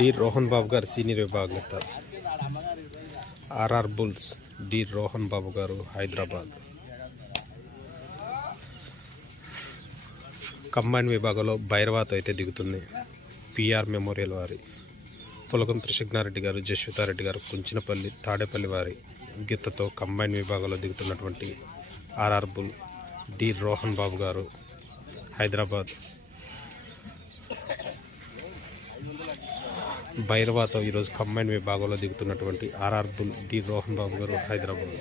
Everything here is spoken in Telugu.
డి రోహన్ బాబు గారు సీనియర్ విభాగత, RR bulls D Rohan Babu garu Hyderabad. Combine విభాగంలో భైరవాతో అయితే దిగుతుంది పిఆర్ మెమోరియల్ వారి. పులకం త్రిశగ్నారెడ్డి గారు, జశ్వితారెడ్డి గారు కుంచినపల్లి తాడేపల్లి వారి గీతతో కంబైన్ విభాగంలో దిగుతున్నటువంటి RR bull D Rohan Babu garu Hyderabad. భైరవాతో ఈరోజు కంబైన్ విభాగంలో దిగుతున్నటువంటి RR bull D Rohan Babu garu Hyderabad.